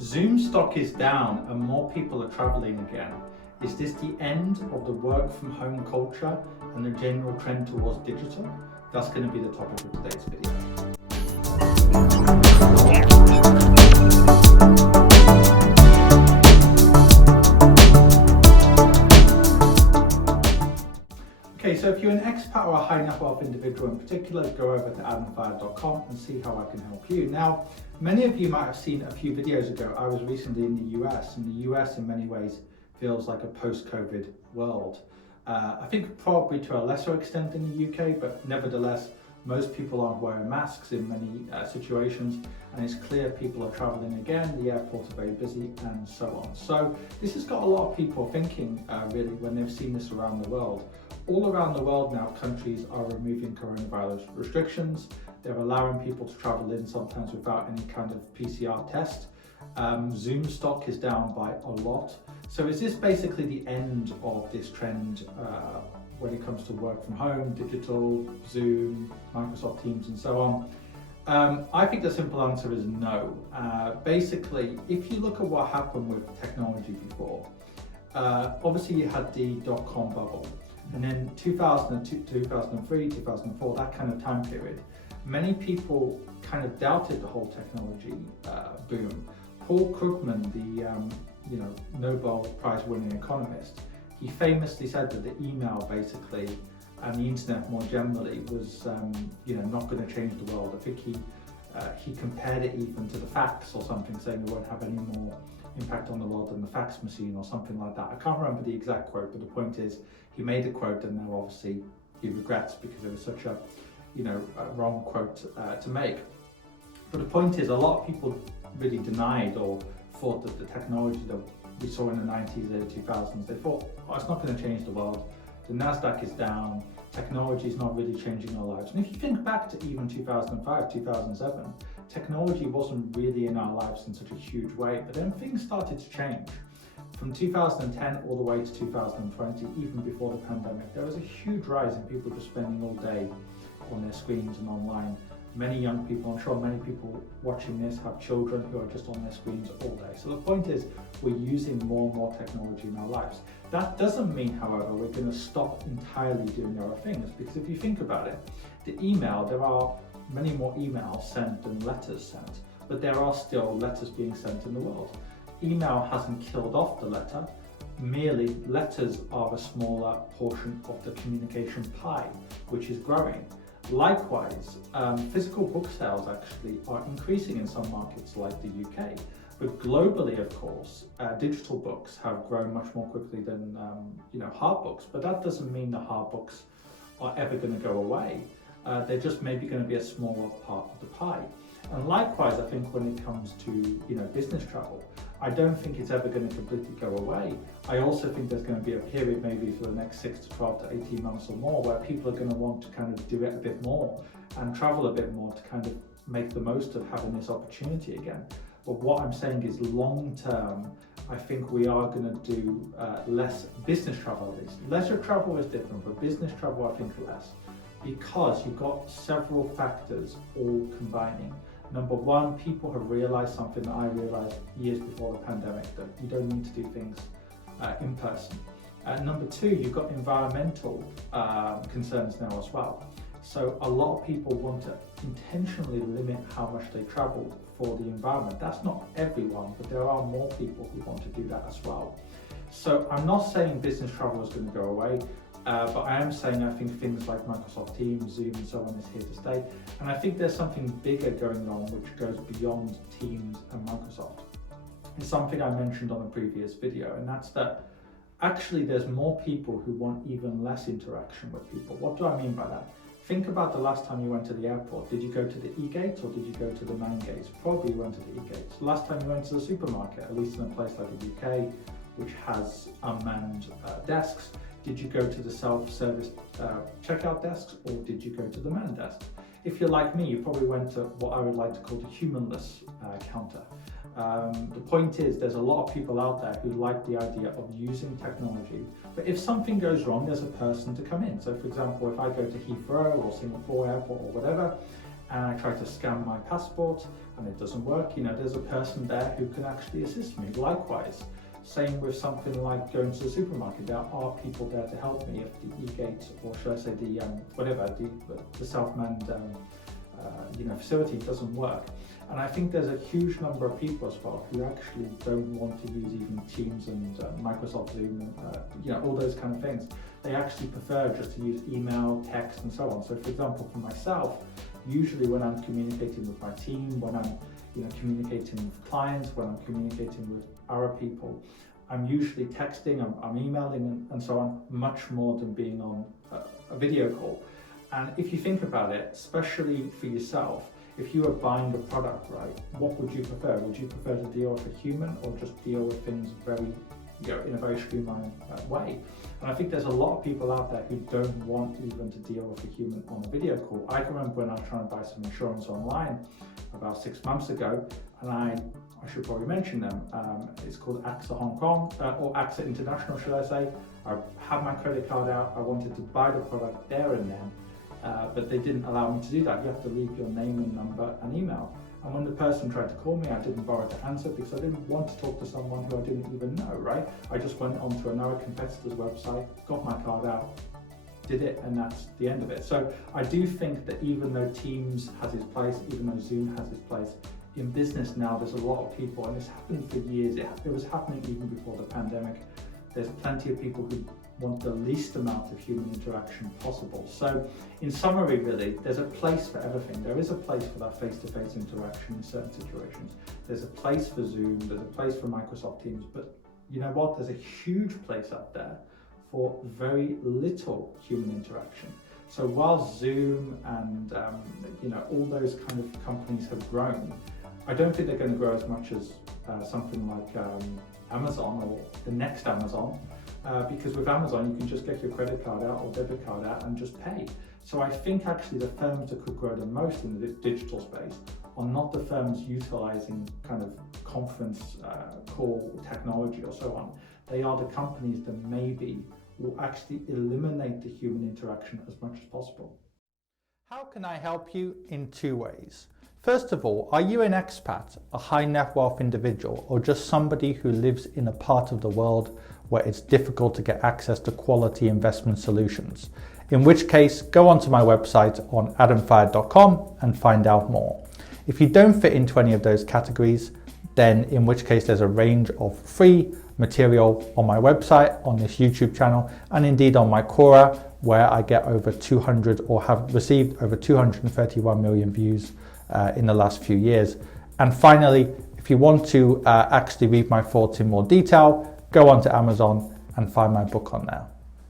Zoom stock is down and more people are traveling again. Is this the end of the work from home culture and the general trend towards digital? That's going to be the topic of today's video. Okay, so if you're an expat or a high net worth individual in particular, go over to adamfire.com and see how I can help you. Now, many of you might have seen a few videos ago, I was recently in the US, and the US in many ways feels like a post-COVID world. I think probably to a lesser extent in the UK, but nevertheless, most people aren't wearing masks in many situations, and it's clear people are traveling again, the airports are very busy, and so on. So this has got a lot of people thinking really when they've seen this around the world. All around the world now, countries are removing coronavirus restrictions. They're allowing people to travel in sometimes without any kind of PCR test. Zoom stock is down by a lot. So is this basically the end of this trend when it comes to work from home, digital, Zoom, Microsoft Teams and so on? I think the simple answer is no. Basically, if you look at what happened with technology before, obviously you had the dot-com bubble. And then 2002, 2003, 2004, that kind of time period, many people kind of doubted the whole technology boom. Paul Krugman, the Nobel Prize winning economist, he famously said that the email basically and the internet more generally was not going to change the world. I think he compared it even to the fax or something, saying it won't have any more impact on the world than the fax machine or something like that. I can't remember the exact quote, but the point is he made a quote and now obviously he regrets because it was such a wrong quote to make. But the point is, a lot of people really denied or thought that the technology that we saw in the 90s, early 2000s, they thought, oh, it's not going to change the world. The NASDAQ is down, technology is not really changing our lives. And if you think back to even 2005, 2007, technology wasn't really in our lives in such a huge way, but then things started to change. From 2010 all the way to 2020, even before the pandemic, there was a huge rise in people just spending all day on their screens and online. Many young people, I'm sure many people watching this have children who are just on their screens all day. So the point is, we're using more and more technology in our lives. That doesn't mean, however, we're going to stop entirely doing our things, because if you think about it, the email, there are many more emails sent than letters sent, but there are still letters being sent in the world. Email hasn't killed off the letter, merely letters are a smaller portion of the communication pie, which is growing. Likewise, physical book sales actually are increasing in some markets like the UK, but globally, of course, digital books have grown much more quickly than hard books, but that doesn't mean the hard books are ever going to go away. They're just maybe going to be a smaller part of the pie. And likewise, I think when it comes to business travel, I don't think it's ever going to completely go away. I also think there's going to be a period maybe for the next 6 to 12 to 18 months or more where people are going to want to kind of do it a bit more and travel a bit more to kind of make the most of having this opportunity again. But what I'm saying is long term, I think we are going to do less business travel at least. Leisure travel is different, but business travel I think less, because you've got several factors all combining. Number one, people have realized something that I realized years before the pandemic, that you don't need to do things in person. Number two, you've got environmental concerns now as well. So a lot of people want to intentionally limit how much they travel for the environment. That's not everyone, but there are more people who want to do that as well. So I'm not saying business travel is going to go away. But I am saying I think things like Microsoft Teams, Zoom and so on is here to stay. And I think there's something bigger going on which goes beyond Teams and Microsoft. It's something I mentioned on a previous video, and that's that actually there's more people who want even less interaction with people. What do I mean by that? Think about the last time you went to the airport. Did you go to the e-gates or did you go to the main gates? Probably you went to the e-gates. The last time you went to the supermarket, at least in a place like the UK, which has unmanned desks, did you go to the self-service checkout desks or did you go to the manned desks? If you're like me, you probably went to what I would like to call the humanless counter. The point is, there's a lot of people out there who like the idea of using technology, but if something goes wrong, there's a person to come in. So for example, if I go to Heathrow or Singapore Airport or whatever, and I try to scan my passport and it doesn't work, there's a person there who can actually assist me. Likewise, same with something like going to the supermarket. There are people there to help me if the e-gate, or should I say the self-manned facility doesn't work. And I think there's a huge number of people as well who actually don't want to use even Teams and Microsoft Zoom and all those kind of things. They actually prefer just to use email, text and so on. So for example, for myself, usually when I'm communicating with my team, when I'm communicating with clients, when I'm communicating with our people, I'm usually texting, I'm emailing and so on, much more than being on a video call. And if you think about it, especially for yourself, if you were buying a product, right, what would you prefer? Would you prefer to deal with a human or just deal with things in a very streamlined way? And I think there's a lot of people out there who don't want even to deal with a human on a video call. I can remember when I was trying to buy some insurance online about 6 months ago, and I should probably mention them. It's called AXA Hong Kong, or AXA International, should I say. I had my credit card out, I wanted to buy the product there and then, but they didn't allow me to do that. You have to leave your name and number and email. And when the person tried to call me, I didn't bother to answer because I didn't want to talk to someone who I didn't even know, right? I just went onto another competitor's website, got my card out, did it, and that's the end of it. So I do think that even though Teams has its place, even though Zoom has its place, in business now there's a lot of people, and it's happened for years, it was happening even before the pandemic. There's plenty of people who want the least amount of human interaction possible. So in summary, really, there's a place for everything. There is a place for that face-to-face interaction in certain situations. There's a place for Zoom, there's a place for Microsoft Teams, but you know what? There's a huge place out there for very little human interaction. So while Zoom and all those kind of companies have grown, I don't think they're going to grow as much as something like Amazon or the next Amazon, because with Amazon you can just get your credit card out or debit card out and just pay. So I think actually the firms that could grow the most in the digital space are not the firms utilizing kind of conference call technology or so on. They are the companies that maybe will actually eliminate the human interaction as much as possible. How can I help you? In two ways. First of all, are you an expat, a high net wealth individual, or just somebody who lives in a part of the world where it's difficult to get access to quality investment solutions? In which case, go onto my website on adamfayed.com and find out more. If you don't fit into any of those categories, then in which case there's a range of free material on my website, on this YouTube channel, and indeed on my Quora, where I get over 200 or have received over 231 million views in the last few years. And finally, if you want to actually read my thoughts in more detail, go onto Amazon and find my book on there.